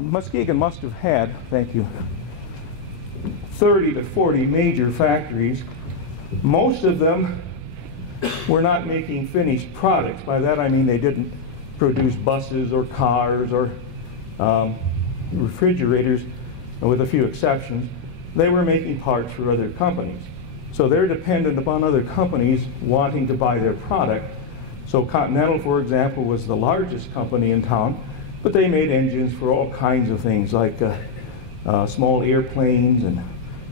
Muskegon must have had, thank you, 30 to 40 major factories. Most of them were not making finished products. By that I mean they didn't produce buses or cars or refrigerators, with a few exceptions. They were making parts for other companies. So they're dependent upon other companies wanting to buy their product. So Continental, for example, was the largest company in town, but they made engines for all kinds of things like small airplanes and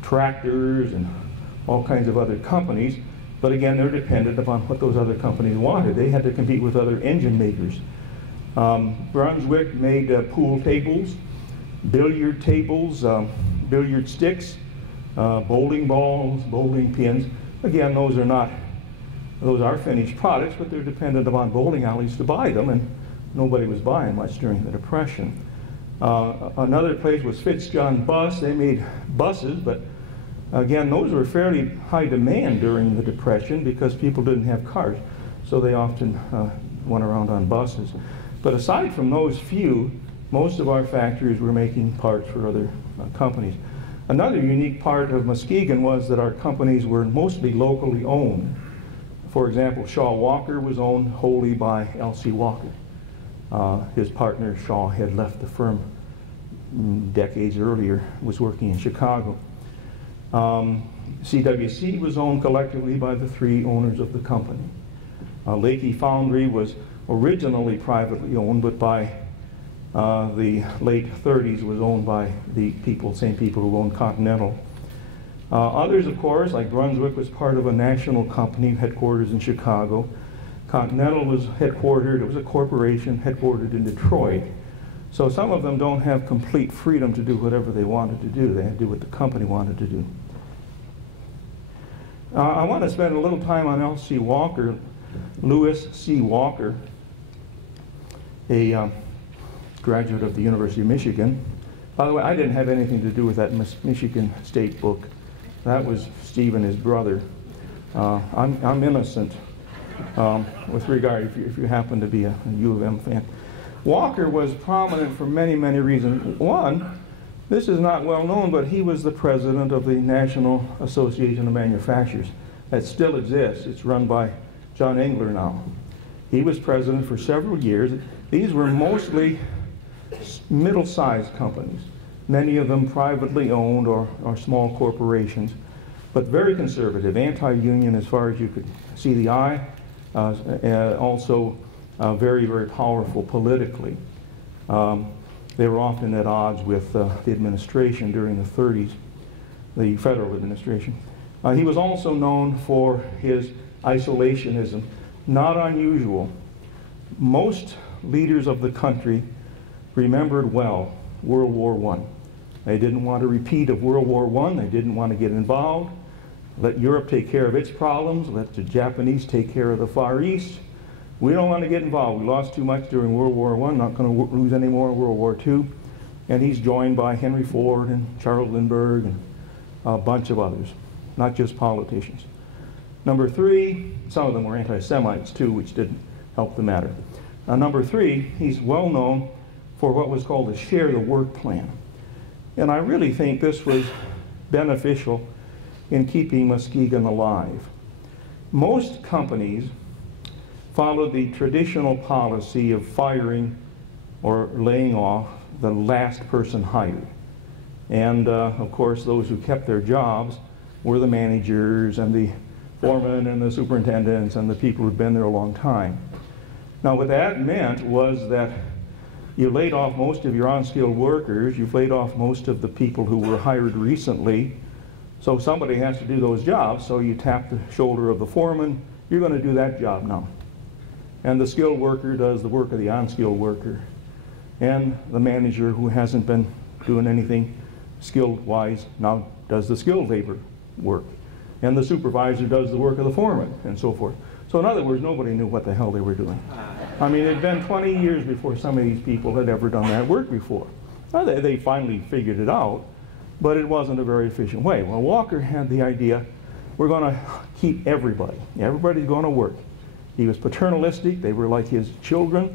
tractors and all kinds of other companies. But again, they're dependent upon what those other companies wanted. They had to compete with other engine makers. Brunswick made pool tables, billiard tables, billiard sticks, bowling balls, bowling pins. Again, those are finished products, but they're dependent upon bowling alleys to buy them, and nobody was buying much during the Depression. Another place was Fitzjohn Bus. They made buses, but again, those were fairly high demand during the Depression because people didn't have cars, so they often went around on buses. But aside from those few, most of our factories were making parts for other companies. Another unique part of Muskegon was that our companies were mostly locally owned. For example, Shaw Walker was owned wholly by L.C. Walker. His partner Shaw had left the firm decades earlier, was working in Chicago. CWC was owned collectively by the three owners of the company. Lakey Foundry was originally privately owned, but by the late 30s was owned by the same people who owned Continental. Others, of course, like Brunswick, was part of a national company headquarters in Chicago. Continental was headquartered, it was a corporation headquartered in Detroit. So some of them don't have complete freedom to do whatever they wanted to do. They had to do what the company wanted to do. I want to spend a little time on L.C. Walker, Lewis C. Walker, a graduate of the University of Michigan. By the way, I didn't have anything to do with that Michigan State book. That was Steve and his brother. I'm innocent with regard, if you happen to be a U of M fan. Walker was prominent for many, many reasons. One, this is not well known, but he was the president of the National Association of Manufacturers. That still exists. It's run by John Engler now. He was president for several years. These were mostly middle-sized companies, many of them privately owned or small corporations, but very conservative, anti-union as far as you could see the eye, also very, very powerful politically. They were often at odds with the administration during the 30s, the federal administration. He was also known for his isolationism, not unusual. Most leaders of the country remembered well World War I. They didn't want a repeat of World War I. They didn't want to get involved. Let Europe take care of its problems. Let the Japanese take care of the Far East. We don't want to get involved. We lost too much during World War I, not going to lose any more in World War II. And he's joined by Henry Ford and Charles Lindbergh and a bunch of others, not just politicians. Number three, some of them were anti-Semites too, which didn't help the matter. Number three, he's well known for what was called the Share the Work plan. And I really think this was beneficial in keeping Muskegon alive. Most companies followed the traditional policy of firing or laying off the last person hired. And of course, those who kept their jobs were the managers and the foremen and the superintendents and the people who'd been there a long time. Now, what that meant was that you laid off most of your unskilled workers, you've laid off most of the people who were hired recently, so somebody has to do those jobs, so you tap the shoulder of the foreman, you're going to do that job now. And the skilled worker does the work of the unskilled worker. And the manager who hasn't been doing anything skilled-wise now does the skilled labor work. And the supervisor does the work of the foreman, and so forth. So in other words, nobody knew what the hell they were doing. I mean, it had been 20 years before some of these people had ever done that work before. Now, they finally figured it out, but it wasn't a very efficient way. Well, Walker had the idea, we're going to keep everybody. Everybody's going to work. He was paternalistic. They were like his children.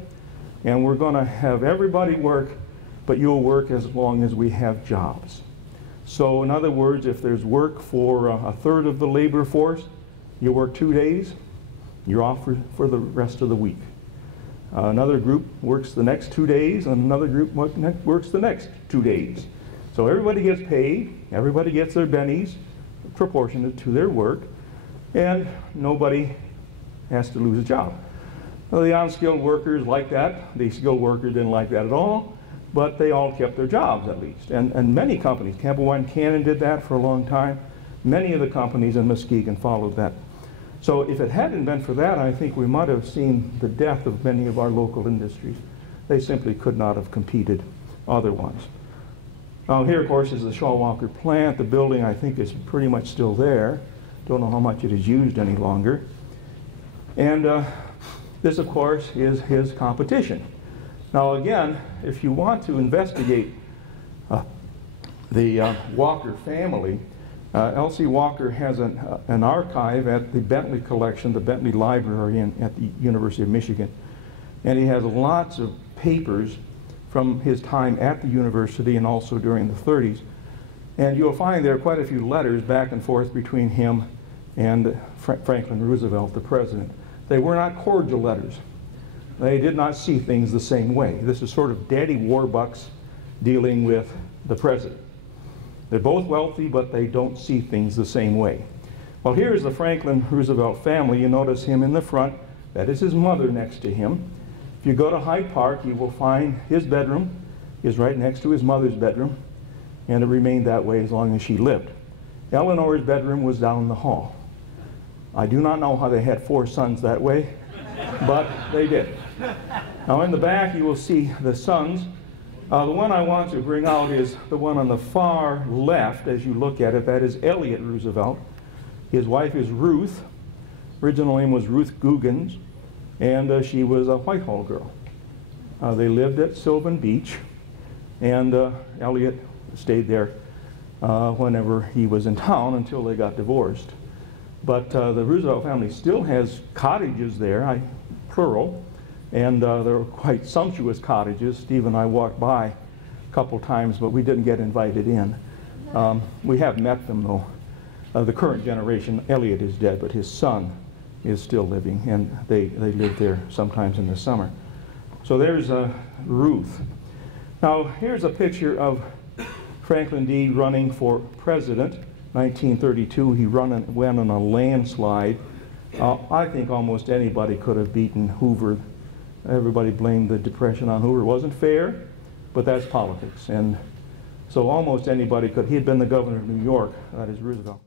And we're going to have everybody work, but you'll work as long as we have jobs. So in other words, if there's work for a third of the labor force, you work 2 days, you're off for the rest of the week. Another group works the next 2 days, and another group works the next 2 days. So everybody gets paid, everybody gets their bennies proportionate to their work, and nobody has to lose a job. Well, the unskilled workers like that. The skilled workers didn't like that at all, but they all kept their jobs at least. And many companies, Campbell Wine Cannon did that for a long time. Many of the companies in Muskegon followed that. So if it hadn't been for that, I think we might have seen the death of many of our local industries. They simply could not have competed otherwise. Now here, of course, is the Shaw Walker plant. The building, I think, is pretty much still there. Don't know how much it is used any longer. And this, of course, is his competition. Now again, if you want to investigate the Walker family, L.C. Walker has an archive at the Bentley collection, the Bentley Library at the University of Michigan. And he has lots of papers from his time at the university and also during the 30s. And you'll find there are quite a few letters back and forth between him and Franklin Roosevelt, the president. They were not cordial letters. They did not see things the same way. This is sort of daddy warbucks dealing with the president. They're both wealthy, but they don't see things the same way. Well, here's the Franklin Roosevelt family. You notice him in the front. That is his mother next to him. If you go to Hyde Park, you will find his bedroom is right next to his mother's bedroom, and it remained that way as long as she lived. Eleanor's bedroom was down the hall. I do not know how they had 4 sons that way, but they did. Now in the back you will see the sons. The one I want to bring out is the one on the far left as you look at it. That is Elliott Roosevelt. His wife is Ruth. Original name was Ruth Googans, and she was a Whitehall girl. They lived at Sylvan Beach, and Elliott stayed there whenever he was in town until they got divorced. But the Roosevelt family still has cottages there, plural, and they're quite sumptuous cottages. Steve and I walked by a couple times, but we didn't get invited in. We have met them, though. The current generation, Elliott is dead, but his son is still living, and they live there sometimes in the summer. So there's Ruth. Now here's a picture of Franklin D. running for president. 1932, he went on a landslide. I think almost anybody could have beaten Hoover. Everybody blamed the Depression on Hoover. It wasn't fair, but that's politics. And so almost anybody could. He had been the governor of New York, that is Roosevelt.